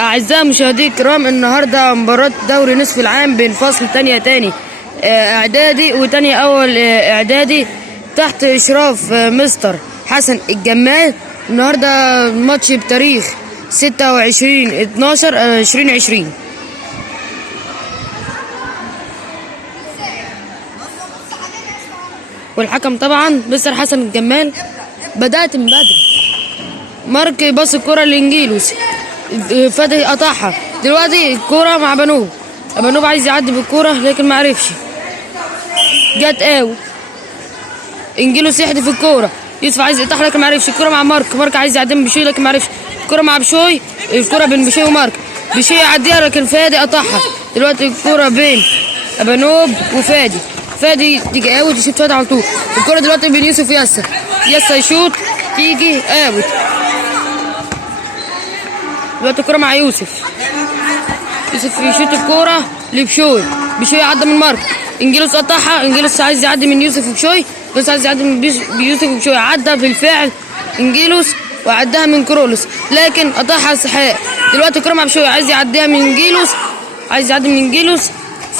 أعزائي مشاهدي الكرام، النهارده مباراة دوري نصف العام بين فصل تانية تاني إعدادي وتانية أول إعدادي تحت إشراف مستر حسن الجمال. النهارده ماتش بتاريخ 26/12/2020. والحكم طبعا مستر حسن الجمال. بدأت من بدري، مارك باص الكرة لإنجيلوس، فتحي قطعها. دلوقتي الكرة مع بنوب عايز يعدي بالكرة لكن ما عرفش، جت اوت. انجيلوس يحدف الكرة، يوسف عايز يقطعها لكن ما عرفش. الكرة مع مارك عايز يعدي من بشوي لكن ما عرفش. الكرة مع بشوي، الكرة بين بشوي ومارك، بشوي يعديها لكن فادي قطعها. دلوقتي الكرة بين بنوب وفادي، فادي تيجي اوت، يشوط فادي على طول. الكرة دلوقتي بين يوسف وياسر، ياسر يشوط تيجي اوت. دلوقتي الكرة مع يوسف يشوط الكرة لبشوي، بشوي عدى من مارك، انجيلوس قطعها. انجيلوس عايز يعدي من يوسف وبشوي، بس عايز يعدي من يوسف وبشوي، عدى بالفعل انجيلوس وعداها من كرولوس لكن قطعها اسحاق. دلوقتي الكرة مع بشوي عايز يعديها من انجيلوس، عايز يعدي من انجيلوس،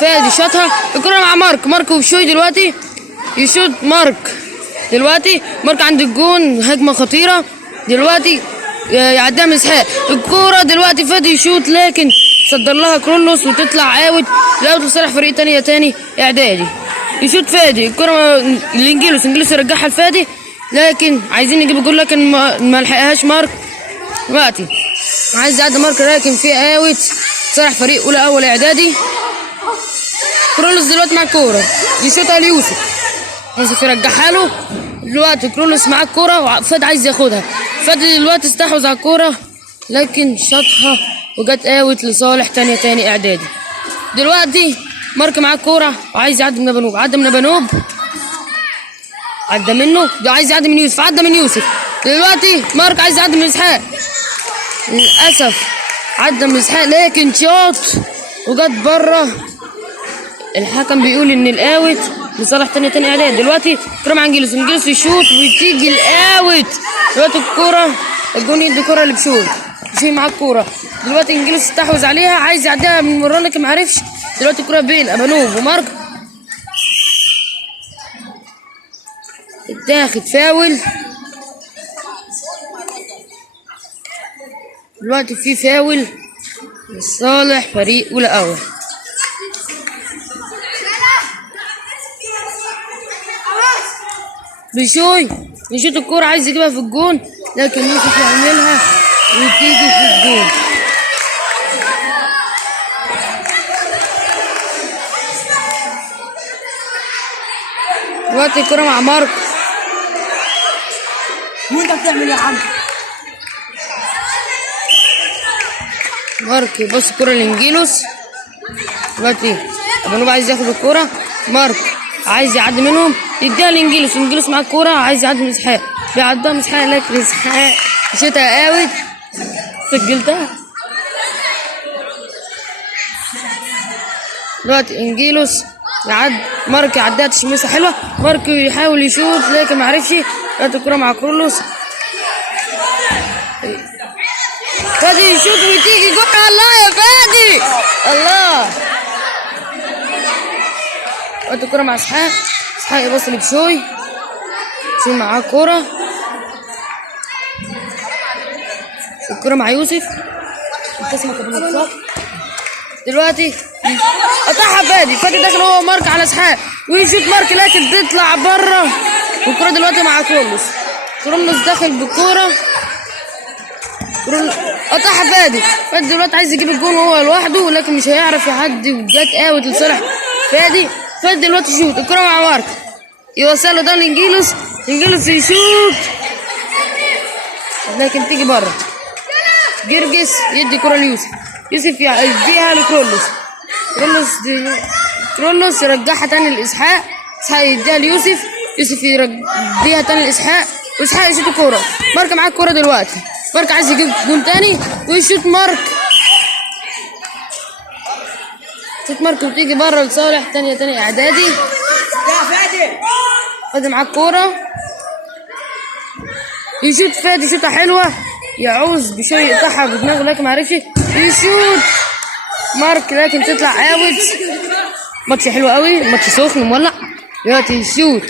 فادي شاطها. الكرة مع مارك وبشوي، دلوقتي يشوط دلوقتي مارك عند الجون، هجمة خطيرة. دلوقتي يعديها من اسحاق. الكورة دلوقتي فادي يشوط لكن صدر لها كرولوس وتطلع اوت لصالح فريق تاني اعدادي. يشوط فادي الكرة انجيلوس يرجعها لفادي لكن عايزين يجيبوا جول لكن ما لحقهاش مارك. دلوقتي عايز يعدي مارك لكن في اوت صالح فريق اول اعدادي. كرولوس دلوقتي مع الكورة يشوطها ليوسف، يوسف يرجعها له. دلوقتي كرولوس مع الكورة وفادي عايز ياخدها، فادي دلوقتي استحوذ على الكورة لكن شاطها وجت اوت لصالح تاني اعدادي. دلوقتي مارك مع الكورة وعايز يعدي من بنوب، عدى منه، عايز يعدي من يوسف، عدى من يوسف. دلوقتي مارك عايز يعدي من اسحاق، للأسف عدى من اسحاق لكن شاط وجت بره. الحكم بيقول ان الاوت لصالح تاني اعدادي. دلوقتي الكرة مع انجيلوس يشوط وتيجي الاوت. دلوقتي الكرة الجون يدي كرة لبشوي مع الكورة. دلوقتي انجيلوس استحوذ عليها، عايز يعديها من مرة لكن معرفش. دلوقتي الكرة بين بنوب ومارك، اتاخد فاول. دلوقتي في فاول لصالح فريق اول. بشوي يشوط الكورة عايز يجيبها في الجون لكن يوسف يعملها وتيجي في الجون. دلوقتي الكورة مع مارك، وانت بتعمل يا عم؟ مارك يبص الكورة لانجيلوس. دلوقتي بنوب عايز ياخد الكورة، مارك عايز يعدي منهم يديها لانجيلوس مع الكورة عايز يعدي من اسحاق، بيعديها من اسحاق لكن اسحاق شتها اوت. سجلتها. دلوقتي انجيلوس مارك يعديها تشميسة حلوة، مارك يحاول يشوط لكن معرفش. دلوقتي الكورة مع كرولوس، فادي يشوط وتيجي جول. الله يا فادي، الله. دلوقتي الكورة مع اسحاق يبص لبشوي، معاه الكورة. الكورة مع يوسف، دلوقتي قطعها فادي داخل هو مارك على اسحاق ويشوط مارك لكن تطلع بره. والكورة دلوقتي مع كرولوس داخل بالكورة، قطعها فادي دلوقتي عايز يجيب الجون وهو لوحده لكن مش هيعرف يعدي وجات اوت لصالح فادي دلوقتي يشوط الكورة مع مارك، يوصله ده لانجيلوس يشوط لكن تيجي بره. جرجس يدي كرة ليوسف، يوسف يديها لكرولوس، كرولوس يرجعها تاني لإسحاق، إسحاق يديها ليوسف، يوسف يديها تاني لإسحاق، وإسحاق يشوط الكورة. مارك معاه الكورة دلوقتي، مارك عايز يجيب جون تاني ويشوط مارك وتيجي بره لصالح تاني اعدادي. فادي معاه الكورة يشوط، فادي شوطة حلوة يعوز بشوي يقطعها بدماغه لكن معرفش يشوت مارك لكن تطلع اوت. ماتش حلو قوي، ماتش سخن مولع. دلوقتي يشوت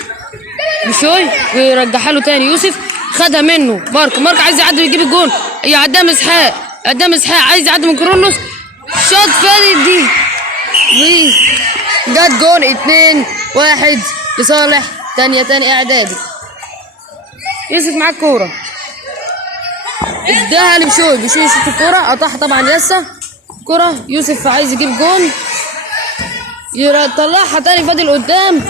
بشوي ويرجعها له تاني يوسف، خدها منه مارك عايز يعدي ويجيب الجون، يعديها من اسحاق، عايز يعدي من كرولوس، شوت فادي دي جت جون 2-1 لصالح تاني اعدادي. يوسف معاه الكورة اداها لبشوي يشوط الكورة، قطعها طبعا ياسا كورة. يوسف عايز يجيب جون يطلعها تاني فادي لقدام،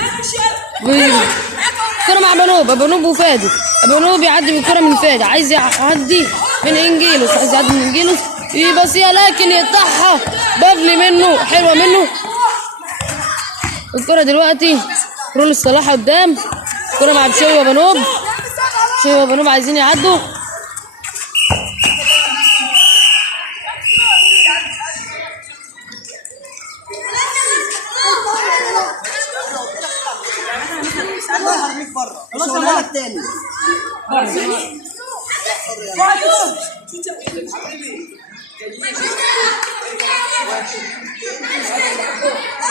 كورة مع بنوب وفادي. بنوب يعدي بالكورة من فادي، عايز يعدي من انجيلوس، يبصيها لكن يقطعها بابلي منه، حلوة منه الكورة. دلوقتي رول الصلاح قدام، كورة مع بشوي وبنوب عايزين يعدوا.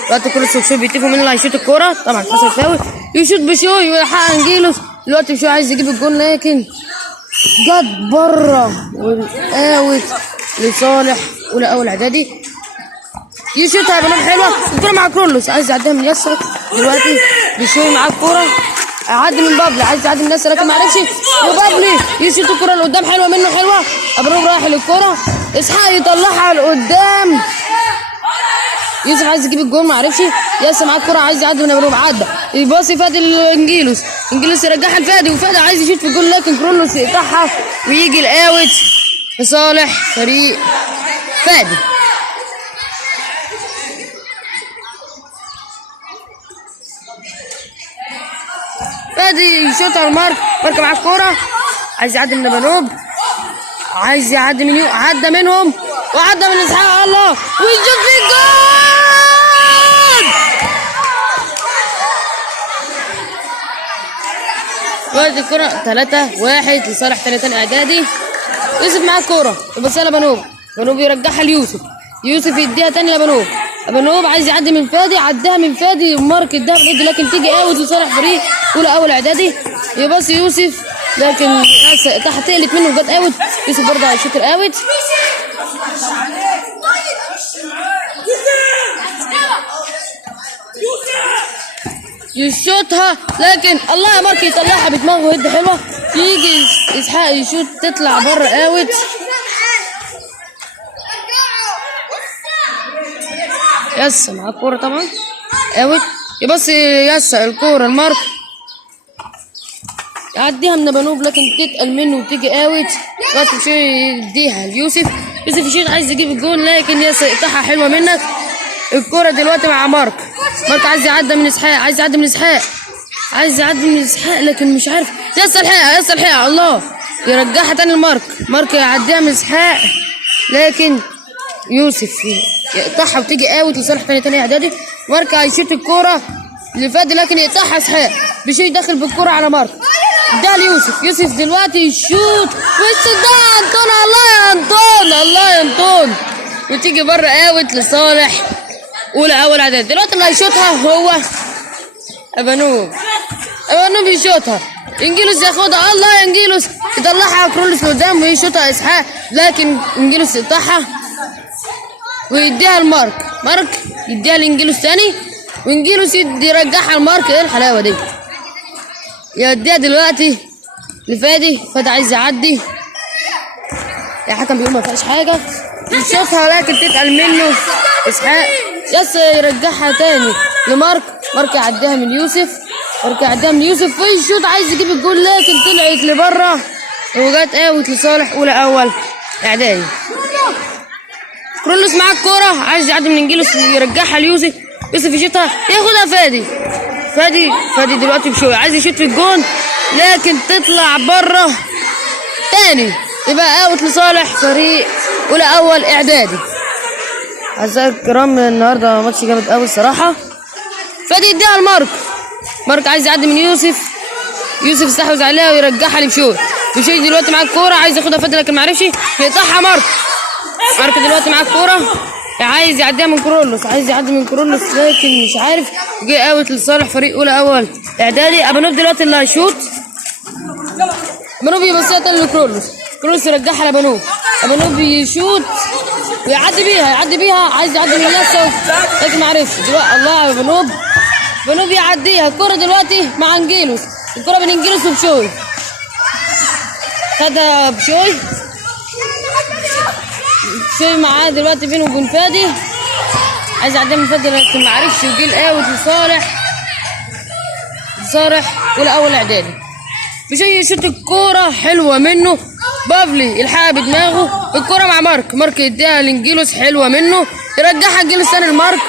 دلوقتي كل السوكسو بيتفقوا مين اللي هيشوط الكورة، طبعا حصل فاول، يشوط بشوي ويلحق انجيلوس. دلوقتي بشوي عايز يجيب الجون لكن جت بره والاوت لصالح اول اعدادي. يشوطها بنوب حلوه، الكورة مع كرولوس عايز يعديها من يسر. دلوقتي بشوي معاه الكورة، عدي من بابلي، عايز يعدي من يسر لكن معرفش، وبابلي يشوط الكورة لقدام، حلوه منه حلوه. ابنوب رايح للكورة، اسحاق يطلعها لقدام، يوسف عايز يجيب الجون معرفش، ياسر معاه الكورة عايز يعدي من ابنوب، عدى يباصي فادي لانجيلوس، يرجعها لفادي، وفادي عايز يشوط في الجون لكن كرولوس يقطعها ويجي الاوت لصالح فريق فادي. فادي يشوطها لمارك، معاه الكورة عايز يعدي من بنوب، عايز يعدي من عدى منهم وعدى من اسحاق، الله ويشوط في الجول. دلوقتي الكورة 3-1 لصالح تاني اعدادي. يوسف معاه الكورة يبصيها لبنوب، يرجعها ليوسف، يديها تاني لبنوب، عايز يعدي من فادي، عداها من فادي، مارك اداها بايده لكن تيجي اوت لصالح فريق اول اعدادي. يبصي يوسف لكن تحت تقلت منه وجت اوت. يوسف برضه هيشوط الاوت، يشوطها لكن الله يا مارك يطلعها بدماغه ويد حلوه، يجي اسحاق يشوط تطلع بره اوت. ياسا مع الكورة طبعا اوت، يبص ياسا الكورة المارك يعديها من بنوب لكن تتقل منه وتيجي اوت. دلوقتي مش يديها ليوسف، يشوط عايز يجيب الجون لكن ياسا يقطعها حلوة منك. الكورة دلوقتي مع مارك عايز يعدي من اسحاق، لكن مش عارف. ياسا الحقها الله يرجعها تاني لمارك يعديها من اسحاق لكن يوسف يقطعها وتيجي اوت لصالح تاني اعدادي. مارك هيشوط الكورة لفادي لكن يقطعها اسحاق، بشوي يدخل بالكورة على مارك، ده ليوسف دلوقتي يشوط ويصدها انطون، الله يا انطون وتيجي بره اوت لصالح اول اعدادي. دلوقتي اللي هيشوطها هو ابنوب يشوطها، انجيلوس ياخدها، الله يا انجيلوس يطلعها كرولوس لقدام ويشوطها اسحاق لكن انجيلوس يقطعها ويديها لمارك، يديها لانجيلوس تاني وانجيلوس يرجعها لمارك. ايه الحلاوه دي؟ يديها دلوقتي لفادي، عايز يعدي، الحكم بيقول ما فيهاش حاجه، يشوطها لكن تتقل منه اسحاق. ياسا يرجعها تاني لمارك، يعديها من يوسف، ويشوط عايز يجيب الجول لكن طلعت لبره وجت اوت لصالح اول اعدادي. كرولوس معاه الكورة عايز يعدي من انجيلوس، يرجعها ليوسف، يشوطها ياخدها فادي دلوقتي بشوي عايز يشوط في الجون لكن تطلع بره تاني، يبقى اوت لصالح فريق اول اعدادي. اعزائي الكرام النهارده ماتش جامد قوي الصراحه. فادي يديها لمارك، عايز يعدي من يوسف استحوذ عليها ويرجعها لبشوي، بشوي دلوقتي معاه الكوره عايز ياخدها فادي لكن معرفش يقطعها مارك. مارك دلوقتي معاه الكوره عايز يعديها من كرولوس، عايز يعدي من كرولوس لكن مش عارف. جه اوت لصالح فريق اولى اول اعدادي. ابانوب دلوقتي اللي هيشوط. ابانوب يبصيها تاني لكرولوس، كرولوس يرجعها لابانوب. ابانوب يشوط ويعدي بيها، عايز يعدي من اليسار لكن معرفش. دلوقتي الله يا ابانوب، ابانوب يعديها. الكوره دلوقتي مع انجيلوس، الكوره بين انجيلوس وبشوي. خدها بشوي معاه دلوقتي بينه وبين فادي، عايز يعديها من فادي لكن معرفش. وجه الاوت لصالح ولا اول اعدادي. بشوي يشوط الكوره حلوه منه، بافلي يلحقها بدماغه. الكوره مع مارك يديها لانجيلوس حلوه منه، يرجعها انجيلوس تاني لمارك.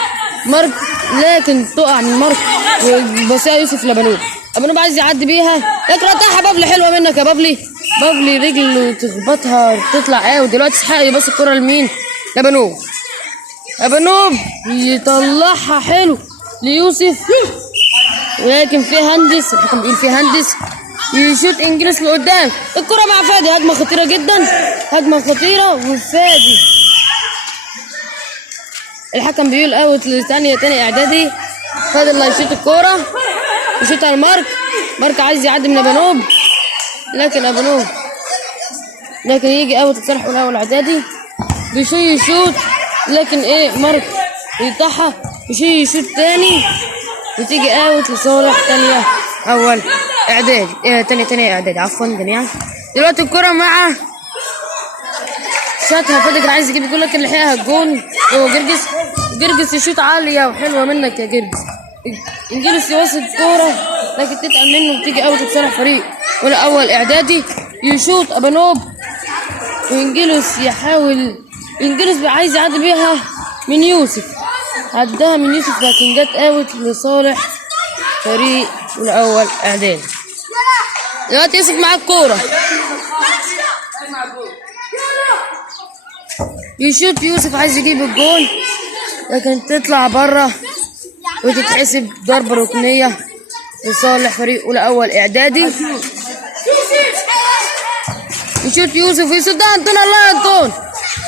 لكن تقع من مارك وبصيها يوسف لبنوب. ابنوب عايز يعدي بيها لكن قطعها بافلي. حلوه منك يا بافلي رجله تخبطها تطلع ودلوقتي اسحاق يبص الكوره لمين؟ ابنوب يطلعها حلو ليوسف ولكن في هندس، الحكم بيقول في هندس. يشوط انجليز لقدام، الكرة مع فادي، هجمة خطيرة جدا، وفادي الحكم بيقول اوت تاني اعدادي. فادي اللي هيشوط الكرة، يشوطها لمارك عايز يعدي من ابنوب لكن يجي اوت لصالح اول اعدادي. بيشوي يشوط لكن مارك يقطعها، بيشوي يشوط تاني وتيجي اوت لصالح تانية اول اعدادي. تانية اعدادي عفوا جميعا. دلوقتي الكرة مع شاتها فادي كان عايز يجيب الجول لكن لحقها الجون. هو جرجس يشوط عالية وحلوة منك يا جرجس. انجلس يوصل الكورة لكن تتقل منه وتيجي اوت لصالح فريق ولا اول اعدادي. يشوط ابنوب وانجلس يحاول، انجلس عايز يعدي بيها من يوسف، عدها من يوسف لكن جت اوت لصالح فريق الاول اعدادي. دلوقتي يوسف معاه الكوره، يشوط يوسف عايز يجيب الجول لكن تطلع بره وتتحسب ضربه ركنيه لصالح فريق الاول اعدادي. يشوط يوسف ويصدها انطون. الله يا انطون،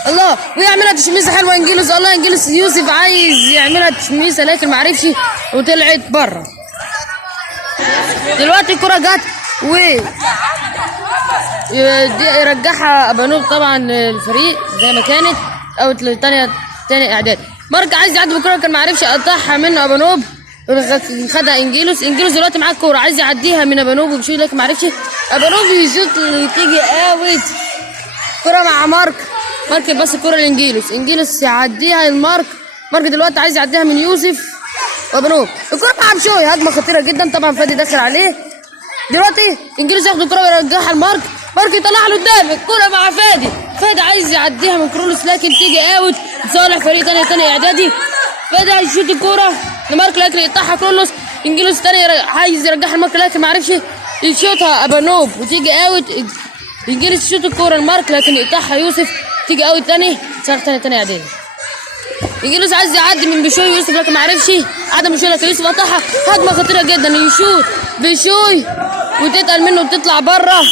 الله، ويعملها تشميسه حلوه انجلس. الله انجلس يوسف عايز يعملها تشميسه لكن معرفش وطلعت بره. دلوقتي الكره جت و يرجعها ابانوب طبعا الفريق زي ما كانت اوت تاني اعداد. مارك عايز يعدي بالكره كان معرفش يقطعها منه ابانوب، خدها انجيلوس دلوقتي معاه الكوره عايز يعديها من ابانوب وبشوي لكن معرفش. ابانوب يشوط تيجي اوت. كره مع مارك بس الكره لانجيلوس يعديها لمارك. دلوقتي عايز يعديها من يوسف وابانوب. الكره مع بشوي، هجمه خطيره جدا طبعا فادي داخل عليه. دلوقتي انجيلوس ياخد الكره ويرجعها لمارك، يطلعها لقدام. الكره مع فادي عايز يعديها من كرولوس لكن تيجي اوت لصالح فريق تاني اعدادي. فادي عايز يشوط الكره لمارك لكن يقطعها كرولوس. انجيلوس تاني عايز يرجعها لمارك لكن معرفش يشوطها ابانوب وتيجي اوت. انجيلوس يشوط الكره لمارك لكن يقطعها يوسف، تيجي اوت تاني اعدادي. انجيلوس عايز يعدي من بشوي يوسف لكن معرفش، عدم بشوي لكن يوسف قطعها. هجمه خطيره جدا، يشوط بشوي وتتقل منه وتطلع بره.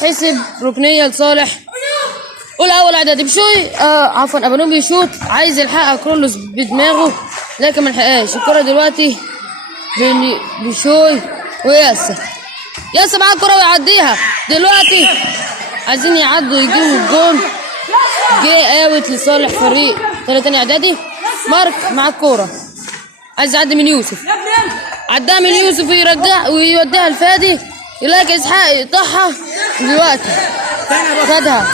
حسب ركنيه لصالح اول اعدادي. بشوي عفوا ابانوب يشوط عايز يلحقها كرولوس بدماغه لكن ما لحقهاش. الكره دلوقتي بين بشوي وياسر معاه الكره ويعديها. دلوقتي عايزين يعدوا يجيبوا الجون. جه اوت لصالح فريق تاني اعدادي. مارك مع الكوره عايز يعدي من يوسف، عداها من يوسف ويوديها لفادي يلاقي اسحاق يقطعها. دلوقتي خدها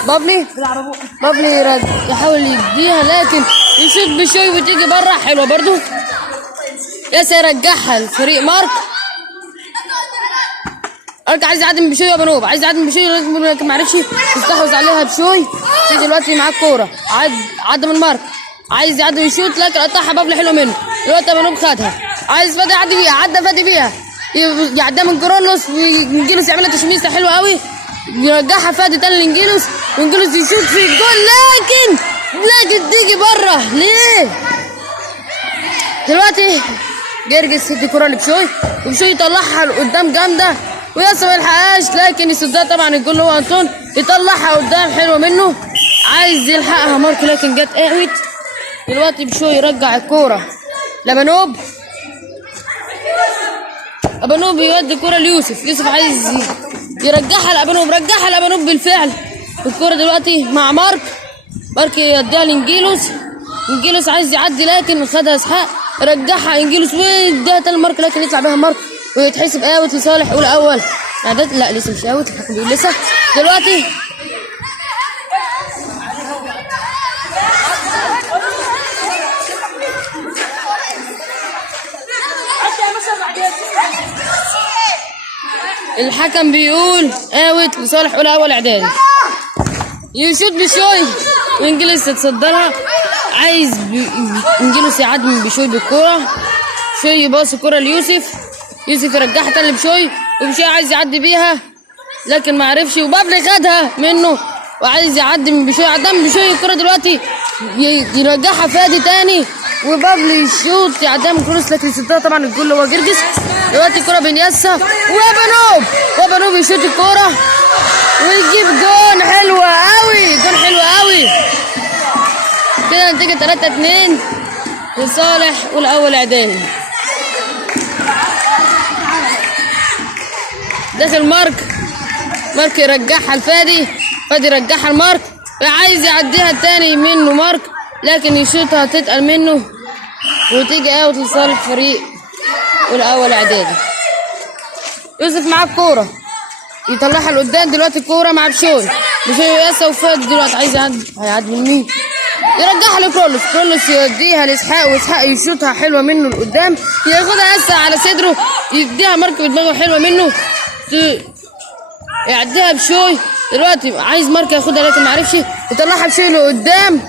بابلي يحاول يديها لكن يشوط بشوي وتيجي بره. حلوه برضو، ياسر يرجعها لفريق مارك عايز يعدي من بشوي وابانوب، لكن معرفش يستحوذ عليها بشوي. دلوقتي معاه الكوره عدى من مارك عايز يعدي ويشوط لكن قطعها بابلي حلو منه. دلوقتي ابانوب خدها عايز فادي يعدي بيها، عدى فادي بيها يعديها من كرولوس وانجيلوس يعملها تشميسه حلوه قوي، يرجعها فادي تاني لانجيلوس وانجيلوس يشوط في الجول لكن تيجي بره. ليه؟ دلوقتي جرجس يدي كرة لبشوي، وبشوي يطلعها لقدام جامدة وياسر ما يلحقهاش، لكن يصدها طبعا الجول هو انطون، يطلعها قدام حلوة منه، عايز يلحقها مارك لكن جت اوت. دلوقتي بشوي يرجع الكورة لبنوب، ابانوب يودي الكورة ليوسف، يوسف عايز يرجعها لابانوب، رجعها لابانوب بالفعل. الكورة دلوقتي مع مارك، مارك يديها لانجيلوس، انجيلوس عايز يعدي لكن خدها اسحاق، رجعها انجيلوس واداها تاني مارك لكن يطلع بيها مارك ويتحسب اوت لصالح اول اعداد. لا لسه مش اوت، الحكم بيقول لسه. دلوقتي الحكم بيقول اوت لصالح اول اعدادي. يشوط بشوي وانجلس تتصدرها، عايز انجلس يعدي من بشوي بالكوره، بشوي يباص الكوره ليوسف، يوسف يرجعها تاني لبشوي، وبشوي عايز يعدي بيها لكن ما عرفش، وبابلي خدها منه وعايز يعدي من بشوي، عدى من بشوي الكوره دلوقتي يرجعها فادي تاني، وبابلي يشوط يعديها من كروس لكن يصدها طبعا الجول هو جرجس. دلوقتي الكوره بين ياسا وبنوب يشوط الكوره ويجيب جون حلوة قوي، جون حلو قوي. كده النتيجة 3-2 لصالح الاول اعدادي. داخل مارك يرجعها لفادي، فادي يرجعها لمارك، عايز يعديها تاني منه مارك لكن يشوطها تتقل منه وتيجي اوت لصالح فريق الاول اعدادي. يوسف معاه الكورة يطلعها لقدام، دلوقتي الكورة مع بشوي ياسا وفادي، دلوقتي عايز هيعدي من مين؟ يرجعها لكرولوس يوديها لاسحاق، واسحاق يشوطها حلوة منه لقدام، ياخدها ياسا على صدره يديها مارك بدماغه حلوة منه، يعديها بشوي. دلوقتي عايز مارك ياخدها لكن معرفش، يطلعها بشوي لقدام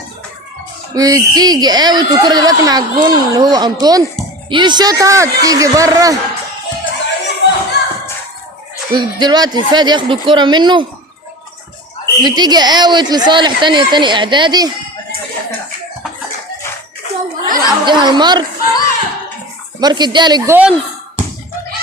وتيجي اوت، والكورة دلوقتي مع الجون اللي هو انطون، يشوطها تيجي بره. ودلوقتي فادي ياخد الكرة منه بتيجي اوت لصالح تاني اعدادي، يديها مارك يديها للجون،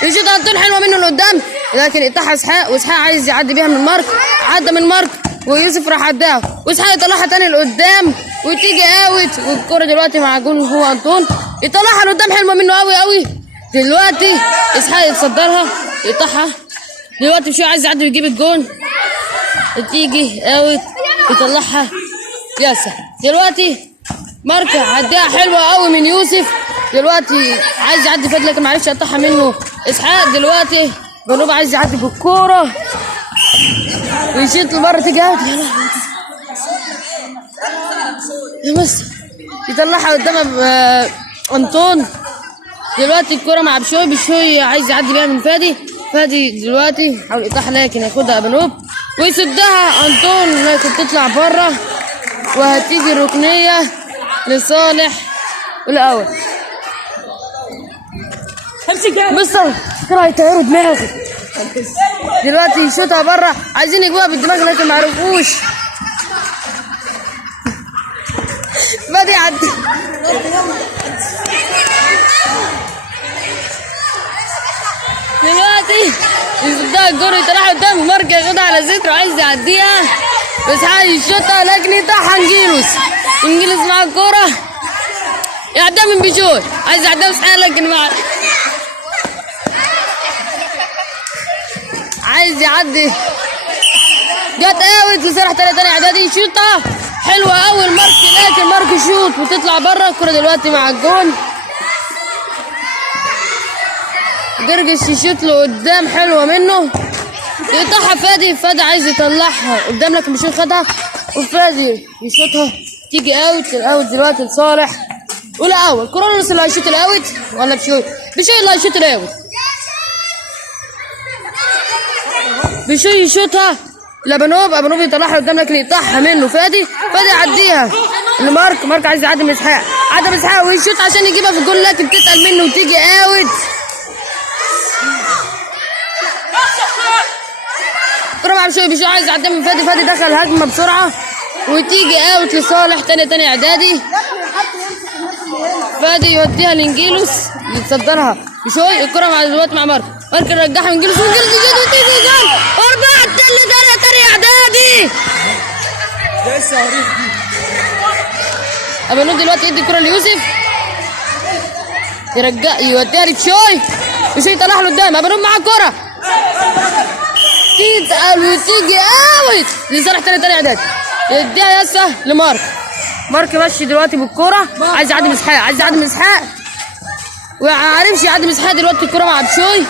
يشوطها انطون حلوة منه لقدام لكن يقطعها اسحاق، واسحاق عايز يعدي بيها من مارك، عدى من مارك ويوسف راح عداها، واسحاق يطلعها تاني لقدام وتيجي اوت، والكرة دلوقتي مع جون هو انطون، يطلعها لقدام حلوة منه قوي. دلوقتي اسحاق يتصدرها يقطعها، دلوقتي بشوي عايز يعدي ويجيب الجون، تيجي اوت يطلعها ياسا. دلوقتي مارك عديها حلوة قوي من يوسف، دلوقتي عايز يعدي فادي لكن معرفش يقطعها منه اسحاق. دلوقتي بنوب عايز يعدي بالكورة ويشيط لبره تيجي اوت، يا مستر يطلعها قدامها انطون. دلوقتي الكرة مع بشوي عايز يعدي بيها من فادي دلوقتي حاول يقطعها لكن ياخدها بنوب ويسدها انطون لكن تطلع بره، وهتيجي الركنية لصالح الاول. مستر كده هيطيروا دماغي، دلوقتي يشوطها بره، عايزين يجيبوها بالدماغ لكن معرفوش، فادي يعدي دلوقتي يصدها الجون يطلعها قدام مارك ياخدها على صدره وعايز يعديها بس عايز يشوطها لكن يطلعها انجيلوس مع الكورة يعديها من بشوي، عايز يعديها بسحاق لكن عايز يعدي، جت اوت لصالح تاني اعدادي، يشوطها حلوة اول مارك لكن مارك يشوط وتطلع بره. الكورة دلوقتي مع الجون، جرجس يشوط له قدام حلوة منه، يقطعها فادي عايز يطلعها قدام لكن بشوي خدها، وفادي يشوطها تيجي اوت دلوقتي لصالح والاول. كرولوس اللي هيشوط الاوت ولا بشوي اللي هيشوط الاوت، بشوي يشوطها لبنوب يطلعها قدام لكن يقطعها منه فادي يعديها لمارك عايز يعدي من اسحاق، عدى من اسحاق ويشوط عشان يجيبها في الجول لكن تتقل منه وتيجي اوت. كرة مع بشوي عايز يعديها من فادي دخل هجمة بسرعة وتيجي اوت لصالح تاني اعدادي. فادي يوديها لانجيلوس يتصدرها بشوي. الكرة مع دلوقتي مع مارك يرجعها انجيلوس وانجيلوس يجيب وتيجي جول. 4-3 اعدادي. ده الصواريخ دي. ابانوب دلوقتي يدي الكرة ليوسف يوديها لبشوي. بشوي يطلعها لقدام. ابانوب معاه الكرة تتقل وتيجي اوت لصالح تاني اعدادي. يديها يسا لمارك. مارك ماشي دلوقتي بالكرة عايز يعدي مسحاق وعارفش يعدي مسحاق. دلوقتي الكرة مع بشوي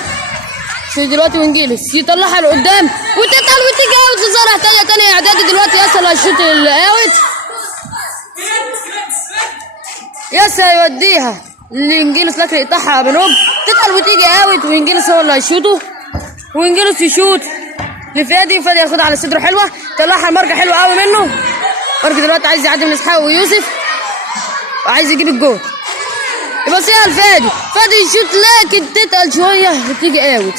دلوقتي وانجيلوس يطلعها لقدام وتتقل وتيجي اوت لصالح تاني اعدادي. دلوقتي يسا اللي هيشوط الاوت. يسا يوديها لانجيلوس لكن يقطعها ابانوب تتقل وتيجي اوت. وانجيلوس هو اللي هيشوطه وانجيلوس يشوط لفادي ياخدها على صدره حلوه. طلعها ماركه حلوه قوي منه. مارك دلوقتي عايز يعدي من اسحاق ويوسف وعايز يجيب الجول. يبصيها لفادي يشوط لكن تتقل شويه وتيجي اوت.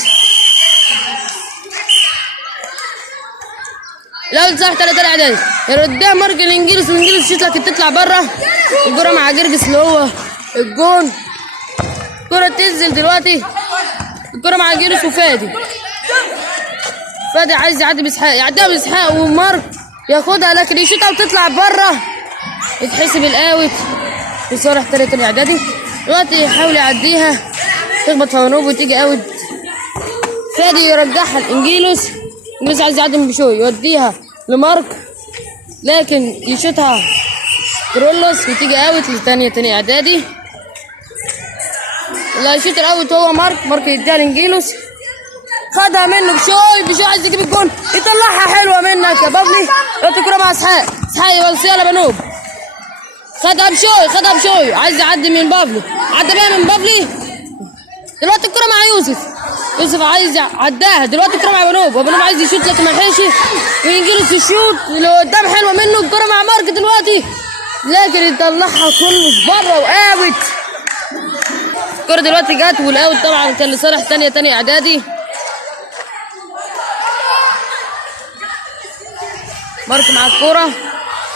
الاول صح تاني اعدادي يردها مارك لانجيلوس وانجيلوس يشوط لكن تطلع بره. الكره مع جرجس اللي هو الجون. الكره تنزل دلوقتي. الكره مع انجيلوس وفادي عايز يعديها باسحاق ومارك ياخدها لكن يشوطها وتطلع بره. يتحسب الاوت لصالح تاني اعدادي. دلوقتي يحاول يعديها تخبط في ابانوب وتيجي اوت. فادي يرجعها لانجيلوس. انجيلوس عايز يعدي من بشوي يوديها لمارك لكن يشوطها كرولوس وتيجي اوت لتاني اعدادي. اللي هيشوط الاوت هو مارك يديها لانجيلوس. خدها منه بشوي عايز يجيب الجون يطلعها حلوه منك يا بابلي. دلوقتي الكوره مع اسحاق يوصيها لبنوب. خدها بشوي عايز يعدي من بابلي. عدى بيها من بابلي. دلوقتي الكوره مع يوسف عايز عداها. دلوقتي الكوره مع بنوب وبنوب عايز يشوط لكن ما لحقش. وانجيلوس يشوط لقدام حلوه منه. الكوره مع مارك دلوقتي لكن يطلعها كله بره واوت. الكوره دلوقتي جت والاوت طبعا كان لصالح تاني اعدادي. مارك مع الكوره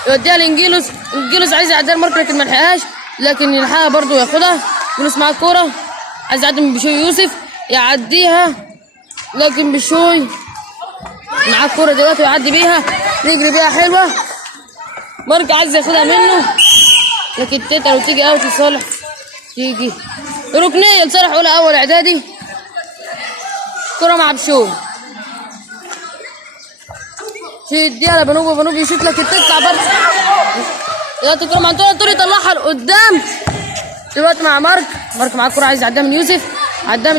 يوديها لانجيلوس. انجيلوس عايز يعديها مارك لكن ما لحقهاش لكن يلحقها برضه وياخدها. انجيلوس مع الكوره عايز يعدي من بشوي يوسف يعديها لكن بشوي مع الكوره دلوقتي ويعدي بيها يجري بيها حلوه. مارك عايز ياخدها منه لكن تتقل وتيجي اوت لصالح تيجي ركنيه لصالح اول اعدادي. كوره مع بشوي يديها لبنوب وبنوب يشوط لكن تطلع بره. دلوقتي الكوره مع طول يطلعها لقدام. دلوقتي مع مارك مع الكوره عايز يعديها من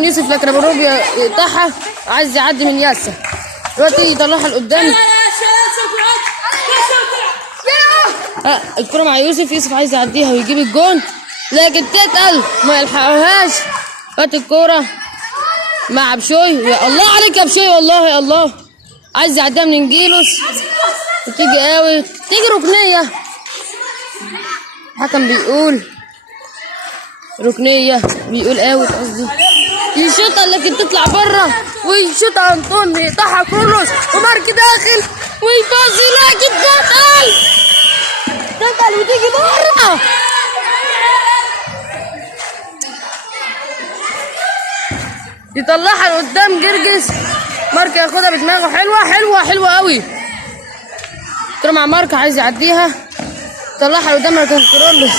يوسف لكن بنوب يقطعها وعايز يعدي من ياسر. دلوقتي يطلعها لقدام. الكوره مع يوسف عايز يعديها ويجيب الجون لكن تتقل ما يلحقوهاش. دلوقتي الكوره مع بشوي. يا الله عليك يا بشوي والله يا الله. عايز يعديها من انجيلوس وتيجي اوت تيجي ركنيه. الحكم بيقول ركنيه بيقول اوت قصدي. يشوطها لكن تطلع بره ويشوطها انطون يقطعها كرولوس ومارك داخل ويباصي لكن تتقل وتيجي بره. يطلعها لقدام جرجس. مارك ياخدها بدماغه حلوه قوي. كرة مع مارك عايز يعديها يطلعها لقدام لكن كرولوس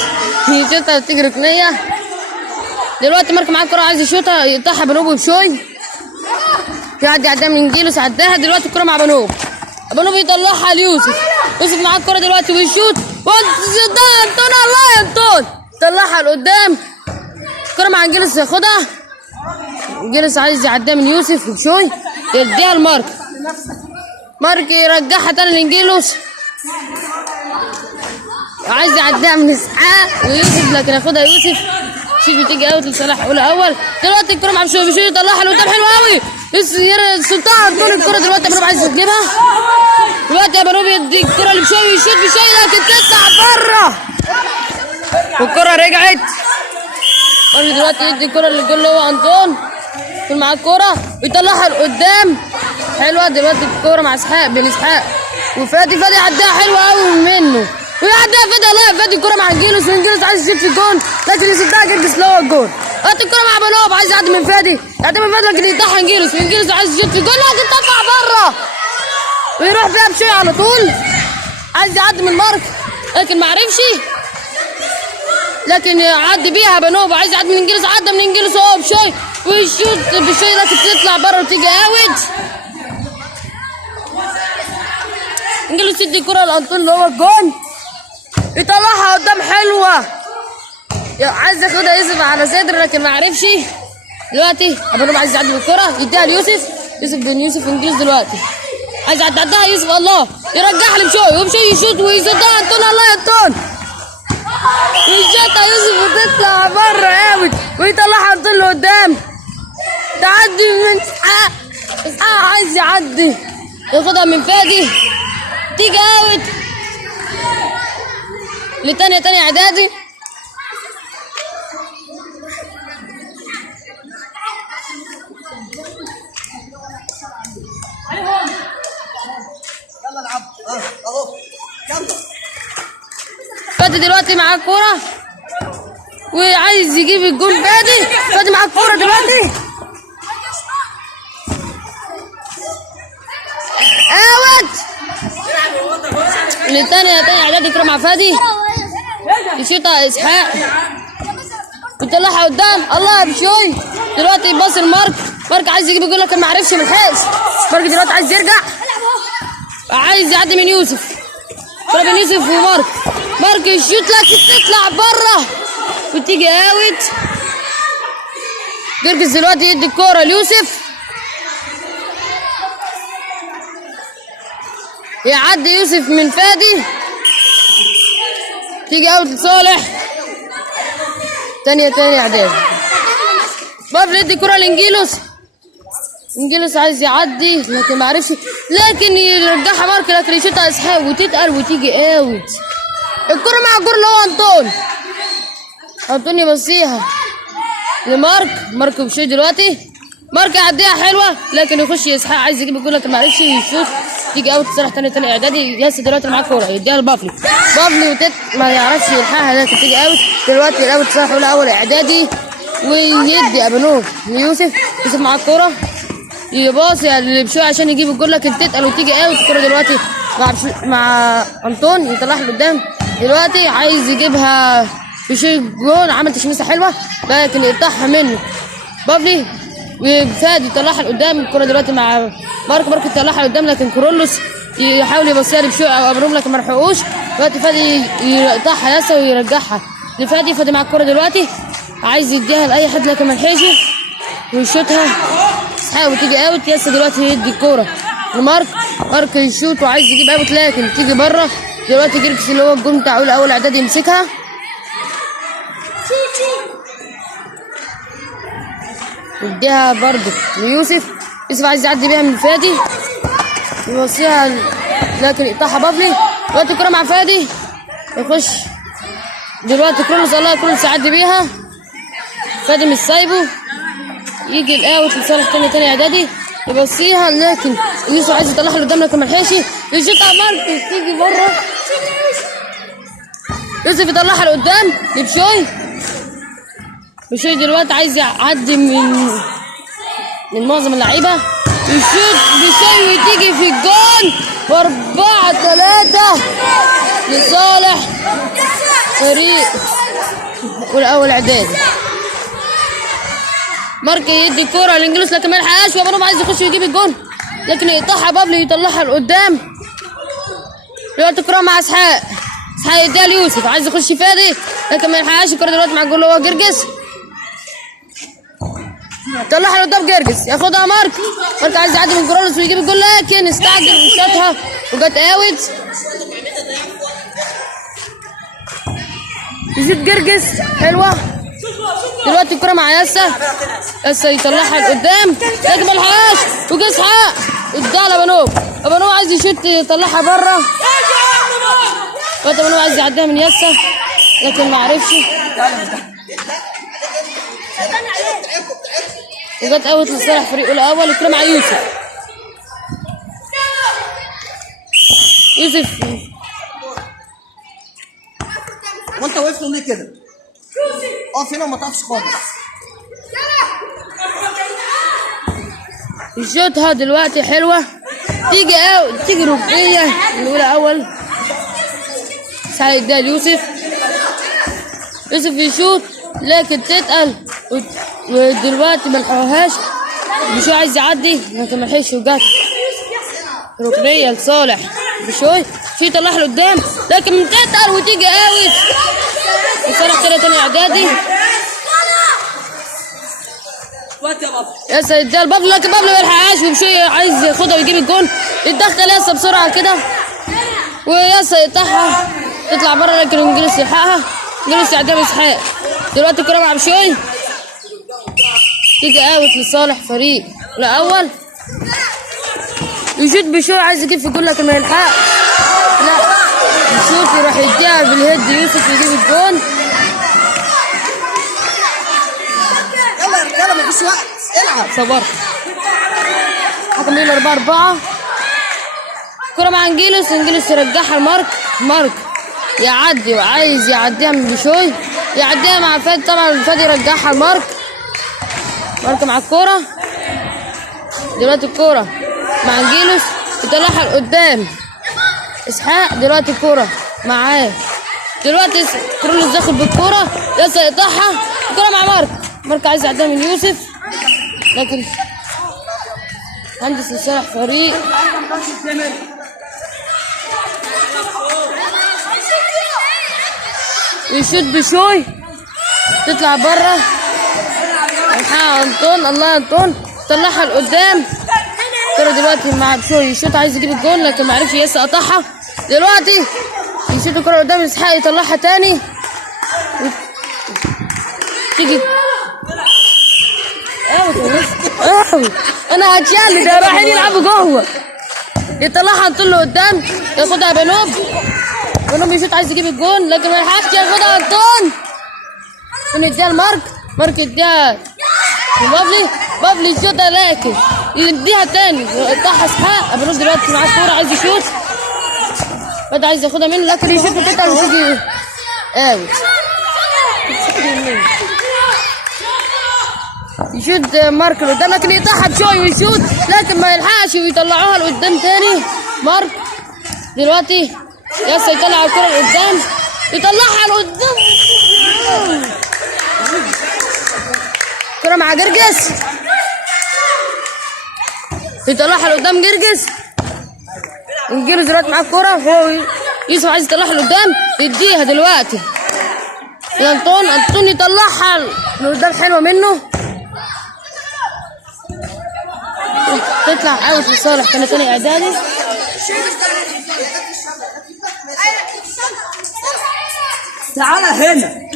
يشوطها تيجي ركنيه. دلوقتي مارك معاه الكرة عايز يشوطها يقطعها بنوب بشوي يعدي عداها من انجيلوس عداها. دلوقتي الكرة مع بنوب يطلعها ليوسف. يوسف معاه الكرة دلوقتي ويشوط ويصدها انطون. الله يا انطون طلعها لقدام. الكرة مع انجيلوس ياخدها. انجيلوس عايز يعديها من يوسف وبشوي يديها لمارك يرجعها تاني لانجيلوس. عايز يعديها من اسحاق ويوسف لكن ياخدها يوسف شيل تيجي اوت لصالح اول. دلوقتي الكرة مع بشوي يطلعها لقدام حلوه قوي. يصدها طول الكرة. دلوقتي بنوب عايز يجيبها. دلوقتي بنوب يدي الكرة لبشوي يشوط لكن تطلع بره والكرة رجعت. دلوقتي يدي الكرة للجول اللي هو انطون. يكون معاه الكرة ويطلعها لقدام حلوه. دلوقتي الكرة مع بين اسحاق وفادي عداها حلوه قوي منه ويعديها فادي. الله فادي الكرة مع انجيلوس، وانجيلوس عايز يشوط في الجون لكن يصدها جرجس اللي هو الجون. هات الكرة مع بنوب عايز يعدي من فادي، يعدي من فادي لكن يطحن انجيلوس، وانجيلوس عايز يشوط في الجون لكن تطلع بره ويروح فيها بشوي على طول. عايز يعدي من مارك لكن معرفش، لكن يعدي بيها بنوب. عايز يعدي من انجيلوس، عدى من انجيلوس اهو بشوي ويشوط بشوي لكن تطلع بره وتيجي اوت. انجيلوس يدي الكرة لانطون اللي هو الجون، يطلعها قدام حلوة. عايز ياخدها يوسف على صدر لكن ما عرفش. دلوقتي ابو عايز يعدي بالكرة يديها ليوسف، يوسف بن يوسف انجليز دلوقتي عايز يعديها يوسف. الله يرجعها لبشوي وبشوي يشوط ويصدها انطون. الله يا انطون يشوطها يوسف وتطلع بره اوت ويطلعها انطون لقدام. تعدي من اسحاق عايز يعدي ياخدها من فادي تيجي اوت لتانية اعدادي. فادي دلوقتي معاه الكورة وعايز يجيب الجول. فادي معاه الكورة دلوقتي اوت لتانية اعدادي. كرة مع فادي يشوطها اسحاق ويطلعها قدام. الله بشوي دلوقتي باص المارك، مارك عايز يجيب الجول لكن ما عرفش ما لحقش. مارك دلوقتي عايز يرجع، عايز يعدي من يوسف. كرة بين يوسف ومارك، مارك يشوط لكن تطلع بره وتيجي اوت. جرجس دلوقتي يدي الكورة ليوسف، يعدي يوسف من فادي تيجي اوت لصالح تانية اعدادي. بافل يدي الكرة لانجيلوس، انجيلوس عايز يعدي لكن ما عرفش، لكن يرجعها مارك لكن يشوطها اسحاق وتتقل وتيجي اوت. الكرة مع الجول اللي هو انطون يبصيها لمارك، مارك بشوي دلوقتي مارك يعديها حلوة لكن يخش اسحاق عايز يجيب الجول لكن ما عرفش يشوط تيجي اوت لصالح تانية اعدادي. ياسر دلوقتي معاه الكورة يديها لبافلي، بافلي ما يعرفش يلحقها لكن تيجي اوت. دلوقتي الاوت لصالح اول اعدادي ويدي ابنوب ليوسف. يوسف معاه الكورة يباصي بشوي عشان يجيب الجول لكن تتقل وتيجي اوت. الكورة دلوقتي مع انطون يطلعها لقدام. دلوقتي عايز يجيبها بشوي جول، عمل تشميسة حلوة لكن يقطعها منه بافلي وفادي يطلعها لقدام. الكرة دلوقتي مع مارك يطلعها لقدام لكن كورولوس يحاول يبصيها لبشوي او ابروم لكن ما لحقوش. دلوقتي فادي يقطعها ياسا ويرجعها لفادي. فادي مع الكرة دلوقتي عايز يديها لاي حد لكن ما لحقش ويشوطها اسحاق وتيجي اوت. ياسا دلوقتي يدي الكرة لمارك، مارك يشوط وعايز يجيب اوت لكن تيجي بره. دلوقتي جرجس اللي هو الجون بتاع اول اعدادي يمسكها يديها برضه ليوسف. يوسف عايز يعدي بيها من فادي يوصيها لكن يقطعها بافلي. دلوقتي الكرة مع فادي يخش دلوقتي كرولوس. الله كرولوس يعدي بيها، فادي مش سايبه يجي الاوت لصالح تاني اعدادي يبصيها لكن يوسف عايز يطلعها لقدام لكن ما لحقش يشوطها مارك تيجي بره. يوسف يطلعها لقدام بشوي دلوقتي عايز يعدي من معظم اللعيبه يشوط بشوي وتيجي في الجون و4-3 لصالح فريق والاول اعدادي. مارك يدي الكوره لانجلوس لكن ما يلحقهاش وابنوب عايز يخش ويجيب الجون لكن يقطعها بابلي يطلعها لقدام. دلوقتي الكوره مع اسحاق يديها ليوسف عايز يخش فادي لكن ما يلحقهاش. الكوره دلوقتي مع الجول اللي هو جرجس طلعها لقدام جرجس ياخدها مارك عايز يعدي من كورولوس ويجيب الجول لكن استعجل وشاطها وجت اوت. يزيد جرجس حلوه. دلوقتي الكرة مع ياسا يطلعها لقدام لكن ما لحقهاش وجه اسحاق اداها لابنوب عايز يشوط يطلعها بره. ابنوب عايز يعديها من ياسا لكن ما عرفش وجت اوت لصالح فريقه الاول. الكرة مع يوسف وانت وقفت ليه كده؟ اقف هنا وما تقفش خالص. يشوطها دلوقتي حلوة، تيجي ركنية الأولى أول. سعيد ده يوسف يشوط لكن تتقل، ودلوقتي ملحقوهاش. بشوي عايز يعدي لكن ملحقش وجت ركنية لصالح بشوي. يطلعها لقدام لكن تتقل وتيجي قوي لصالح كده تاني إعدادي. يا سيد ده البابلو لكن بابلو ما يلحقهاش، وبشوي عايز ياخدها ويجيب الجون. يتدخل ياسا بسرعة كده وياسا يقطعها تطلع بره، لكن انجلس يلحقها. انجلس اعدام اسحاق. دلوقتي الكرة مع بشوي تيجي اوت لصالح فريق الاول. يشوط بشوي عايز يجيب في الجون لكن ما يلحقش. لا يشوط يروح يديها بالهيد يوسف يجيب الجون. يلا يا رجاله مفيش وقت، العب. صبرت. حكم يقول 4-4. كرة مع انجلس يرجعها لمارك يعدي وعايز يعديها من بشوي، يعديها مع فادي. طبعا فادي يرجعها لمارك مع الكرة. دلوقتي الكرة مع انجلس يطلعها لقدام اسحاق. دلوقتي الكرة معاه، دلوقتي كرولوس داخل بالكرة ياسا يقطعها. الكرة مع مارك عايز يعديها من يوسف لكن مهندس لصالح فريق يشوط بشوي تطلع بره. يلحقها انطون. الله يا انطون طلعها لقدام. الكرة دلوقتي مع بشوي يشوط عايز يجيب الجون لكن ما عرفش ياسا قطعها. دلوقتي يشوط الكرة قدام اسحاق يطلعها تاني تيجي اوت. انا هتشال ده رايحين يلعبوا جوه. يطلعها انطون لقدام ياخدها بنوب يشوط عايز يجيب الجون لكن ما يلحقش ياخدها انطون. يديها مارك يديها بابلي يشوطها لكن يديها تاني يقطعها اسحاق. بنوب دلوقتي معاه الكوره عايز يشوط، بدأ عايز ياخدها منه لكن يشوط وتتقل وتيجي اوت. يشوط مارك لقدام لكن يقطعها بشوي ويشوط لكن ما يلحقش ويطلعوها لقدام تاني. مارك دلوقتي ياسا يطلع الكرة لقدام يطلعها لقدام. كرة مع جرجس يطلعها لقدام جرجس. انجلس دلوقتي معاه الكرة هو يوسف عايز يطلعها لقدام يديها دلوقتي انطون يطلعها لقدام حلوة منه تطلع اوت لصالح تاني اعدادي. تعالى هنا.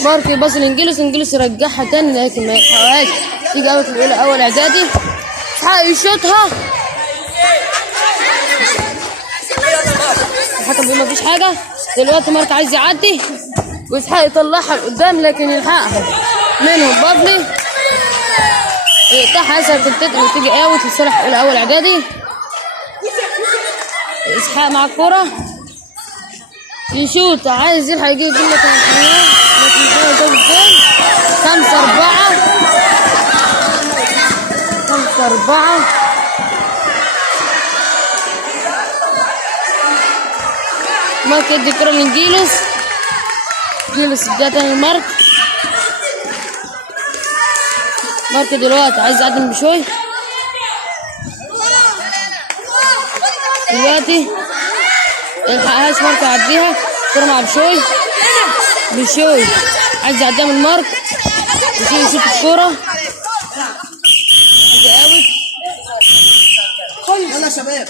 مارك يباص لانجلس يرجعها تاني لكن ما يلحقهاش. تيجي اوت الاولى اول اعدادي. اسحاق يشوطها الحكم بيقول مفيش حاجه. دلوقتي مارك عايز يعدي واسحاق يطلعها لقدام لكن يلحقها منهم بابلي يقطعها ياسر تتقل وتيجي اوت لصالح الاول اعدادي. اسحاق مع الكوره يشوط عايز يلحق يجيب الجول لكن مش هيجيب الجول. 5-4 مارك يدي الكرة لانجيلس يديها تاني مارك دلوقتي عايز يعدي من بشوي. دلوقتي يلحقهاش مارك يعديها. الكرة مع بشوي عايز يعديها من مارك. بشوي يشوط الكرة يلا يا شباب.